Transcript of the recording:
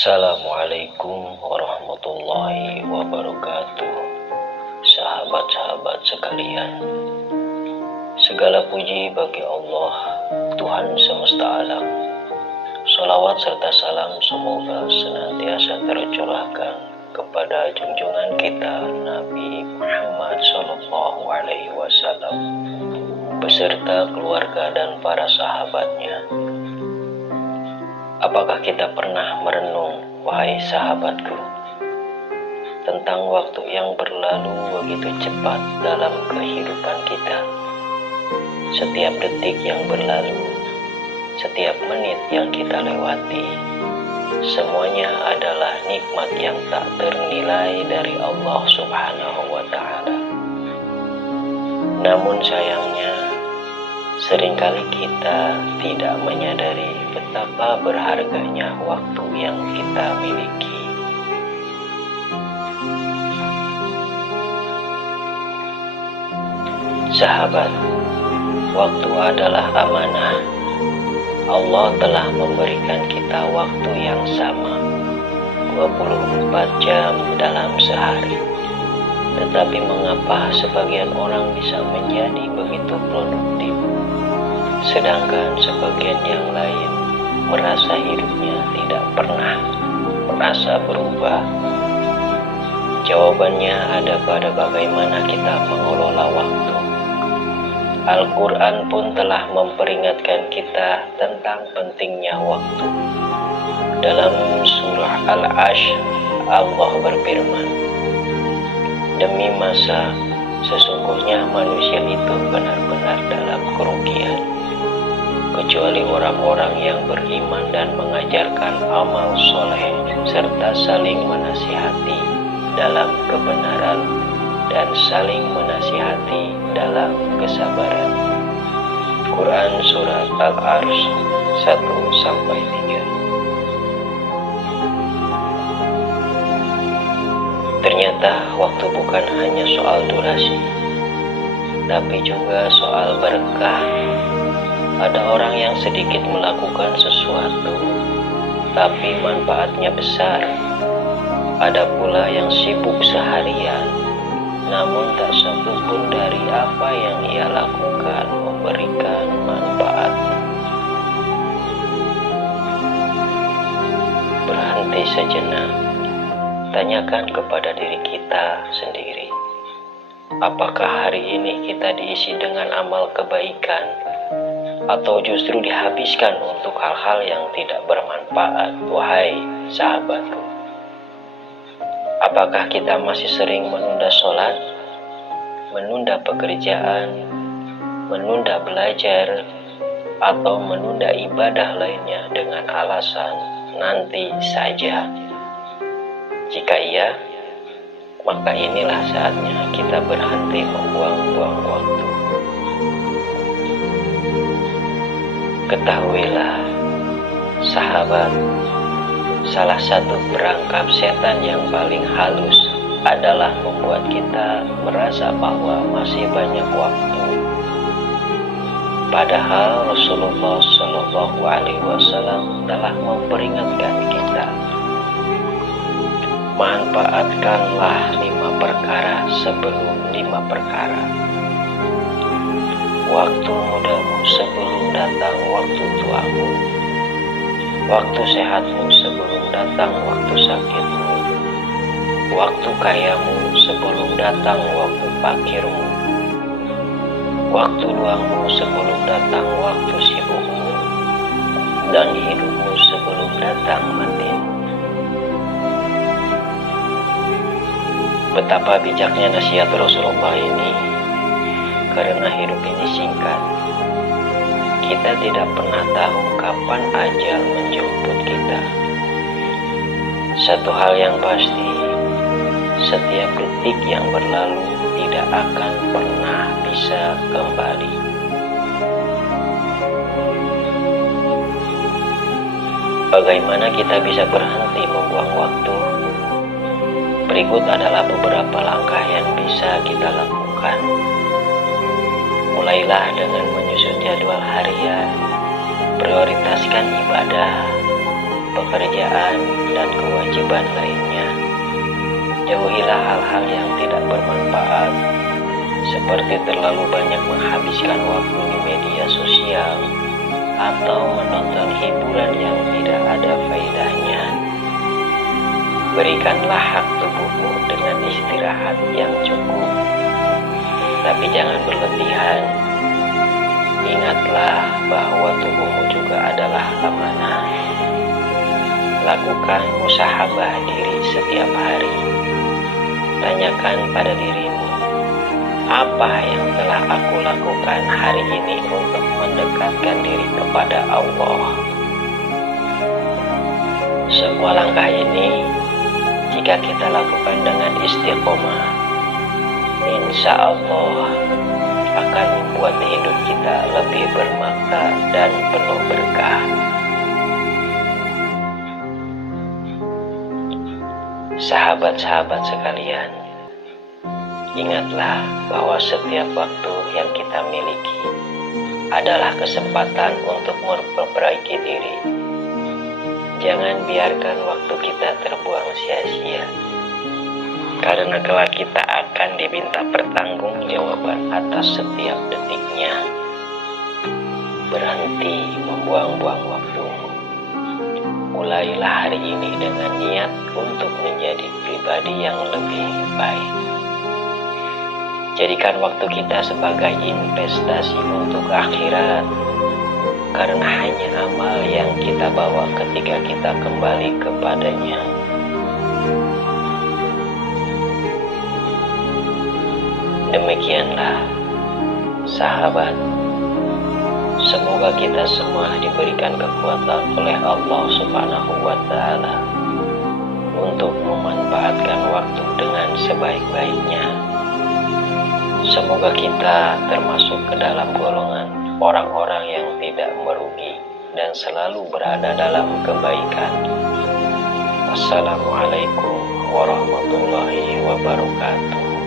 Assalamualaikum warahmatullahi wabarakatuh. Sahabat-sahabat sekalian, segala puji bagi Allah, Tuhan semesta alam. Sholawat serta salam semoga senantiasa tercurahkan kepada junjungan kita Nabi Muhammad SAW beserta keluarga dan para sahabatnya. Apakah kita pernah merenung, wahai sahabatku, tentang waktu yang berlalu begitu cepat dalam kehidupan kita? Setiap detik yang berlalu, setiap menit yang kita lewati, semuanya adalah nikmat yang tak ternilai dari Allah Subhanahu wa Ta'ala. Namun sayangnya, seringkali kita tidak menyadari betapa berharganya waktu yang kita miliki. Sahabat, waktu adalah amanah. Allah telah memberikan kita waktu yang sama, 24 jam dalam sehari. Tetapi mengapa sebagian orang bisa menjadi begitu produktif, sedangkan sebagian yang lain merasa hidupnya tidak pernah merasa berubah? Jawabannya ada pada bagaimana kita mengelola waktu. Al-Quran pun telah memperingatkan kita tentang pentingnya waktu. Dalam surah Al-Ashr, Allah berfirman, "Demi masa, sesungguhnya manusia itu benar-benar dalam kerugian, kecuali orang-orang yang beriman dan mengajarkan amal soleh serta saling menasihati dalam kebenaran dan saling menasihati dalam kesabaran." Quran Surat Al-Ashr 1-3. Ternyata waktu bukan hanya soal durasi, tapi juga soal berkah. Ada orang yang sedikit melakukan sesuatu, tapi manfaatnya besar. Ada pula yang sibuk seharian, namun tak satu pun dari apa yang ia lakukan memberikan manfaat. Berhenti sejenak, tanyakan kepada diri kita sendiri, apakah hari ini kita diisi dengan amal kebaikan, atau justru dihabiskan untuk hal-hal yang tidak bermanfaat, wahai sahabatku? Apakah kita masih sering menunda sholat, menunda pekerjaan, menunda belajar, atau menunda ibadah lainnya dengan alasan nanti saja? Jika iya, maka inilah saatnya kita berhenti membuang-buang waktu. Ketahuilah, sahabat, salah satu perangkap setan yang paling halus adalah membuat kita merasa bahwa masih banyak waktu. Padahal Rasulullah SAW telah memperingatkan kita, manfaatkanlah 5 perkara sebelum 5 perkara. Waktu mudamu sebelum datang waktu tuamu. Waktu sehatmu sebelum datang waktu sakitmu. Waktu kayamu sebelum datang waktu fakirmu. Waktu luangmu sebelum datang waktu sibukmu. Dan hidupmu sebelum datang matimu. Betapa bijaknya nasihat Rasulullah ini, karena hidup ini singkat. Kita tidak pernah tahu kapan ajal menjemput kita. Satu hal yang pasti, setiap detik yang berlalu tidak akan pernah bisa kembali. Bagaimana kita bisa berhenti membuang waktu? Berikut adalah beberapa langkah yang bisa kita lakukan. Mulailah dengan menyusun jadwal harian, prioritaskan ibadah, pekerjaan, dan kewajiban lainnya. Jauhilah hal-hal yang tidak bermanfaat, seperti terlalu banyak menghabiskan waktu di media sosial atau menonton hiburan yang tidak ada faedahnya. Berikanlah hak tubuhmu dengan istirahat yang cukup, tapi jangan berlebihan. Ingatlah bahwa tubuhmu juga adalah amanah. Lakukan musahabah diri setiap hari. Tanyakan pada dirimu, apa yang telah aku lakukan hari ini untuk mendekatkan diri kepada Allah? Semua langkah ini, jika kita lakukan dengan istiqomah, insya Allah akan membuat hidup kita lebih bermakna dan penuh berkah. Sahabat-sahabat sekalian, ingatlah bahwa setiap waktu yang kita miliki adalah kesempatan untuk memperbaiki diri. Jangan biarkan waktu kita terbuang sia-sia, karena kelak kita akan diminta pertanggungjawaban atas setiap detiknya. Berhenti membuang-buang waktumu. Mulailah hari ini dengan niat untuk menjadi pribadi yang lebih baik. Jadikan waktu kita sebagai investasi untuk akhirat, karena hanya amal yang kita bawa ketika kita kembali kepadanya. Demikianlah, sahabat. Semoga kita semua diberikan kekuatan oleh Allah Subhanahu wa Ta'ala untuk memanfaatkan waktu dengan sebaik-baiknya. Semoga kita termasuk ke dalam golongan orang-orang yang tidak merugi dan selalu berada dalam kebaikan. Assalamualaikum warahmatullahi wabarakatuh.